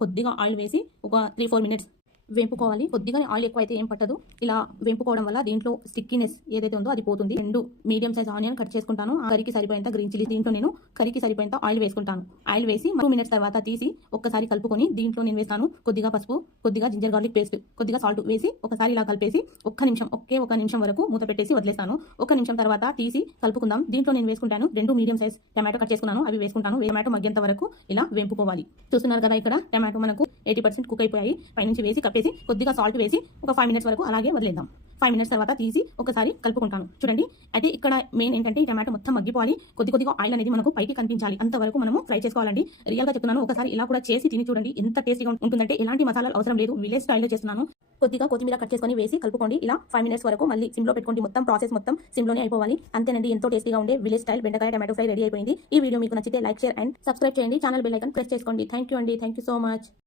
కొద్దిగా ఆయిల్ వేసి ఒక త్రీ ఫోర్ మినిట్స్ వేపుకోవాలి. కొద్దిగా ఆయిల్ ఎక్కువ అయితే ఏం పట్టదు. ఇలా వేపుకోవడం వల్ల దీంట్లో స్టిక్కీనెస్ ఏదైతే ఉందో అది పోతుంది. రెండు మీడియం సైజ్ ఆనియన్ కట్ చేసుకుంటాను. ఆ కర్రీకి సరిపోయేంత గ్రీన్ చిల్లీ దీంట్లో నేను కరికి సరిపోయేంత ఆయిల్ వేసుకుంటాను. ఆయిల్ వేసి టూ మినిట్స్ తర్వాత తీసి ఒక్కసారి కలుపుకొని దీంట్లో నేను వేస్తాను కొద్దిగా పసుపు కొద్దిగా జింజర్ గార్లిక్ పేస్ట్ కొద్దిగా సాల్ట్ వేసి ఒకసారి ఇలా కలిపేసి ఒక్క నిమిషం ఒకే ఒక నిమిషం వరకు మూత పెట్టేసి వదిలేస్తాను. ఒక నిమిషం తర్వాత తీసి కలుపుకుందాం. దీంట్లో నేను వేసుకుంటాను రెండు మీడియం సైజ్ టమాటో కట్ చేసుకున్నాను. అవి వేసుకుంటాను. టమాటో మగ్గేంత వరకు ఇలా వేపుకోవాలి. చూస్తున్నారు కదా ఇక్కడ టమాటో మనకు ఎయిటీ పర్సెంట్ కుక్ అయిపోయాయి. పైనుంచి వేసి కప్పేసి కొద్దిగా సాల్ట్ వేసి ఒక ఫైవ్ మినిట్స్ వరకు అలాగే వదిలేద్దాం. ఫైవ్ మినిట్స్ తర్వాత తీసి ఒకసారి కలుపుకుంటాను. చూడండి అయితే ఇక్కడ మెయిన్ ఏంటంటే ఈ టమాటో మొత్తం మగ్గిపోవాలి. కొద్ది కొద్దిగా ఆయిల్ అనేది మనకు పైకి కనిపించాలి. అంతవరకు మనము ఫ్రై చేసుకోవాలండి. రియల్గా చెప్తున్నాను ఒకసారి ఇలా కూడా చేసి తిని చూడండి. ఎంత టేస్టీగా ఉంటుందంటే ఎలాంటి మసాలాలు అవసరం లేదు. విలేజ్ స్టైల్లో చేస్తున్నాను. కొద్దిగా కొత్తిమీర కట్ చేసుకొని వేసి కలుపుకోండి. ఇలా ఫైవ్ మినిట్స్ వరకు మళ్ళీ సిమ్లో పెట్టుకోండి. మొత్తం ప్రాసెస్ మొత్తం సిమ్లోనే అయిపోవాలి. అంతేనండి ఎంతో టేస్టీగా ఉండే విలేజ్ స్టైల్ బెండకాయ టమాటో ఫ్రై రెడీ అయిపోయింది. ఈ వీడియో మీకు నచ్చితే లైక్ షేర్ అండ్ సబ్స్క్రైబ్ చేయండి. ఛానల్ బెల్ ఐకన్ ప్రెస్ చేసుకోండి. థ్యాంక్ యూ అండి. Thank you so much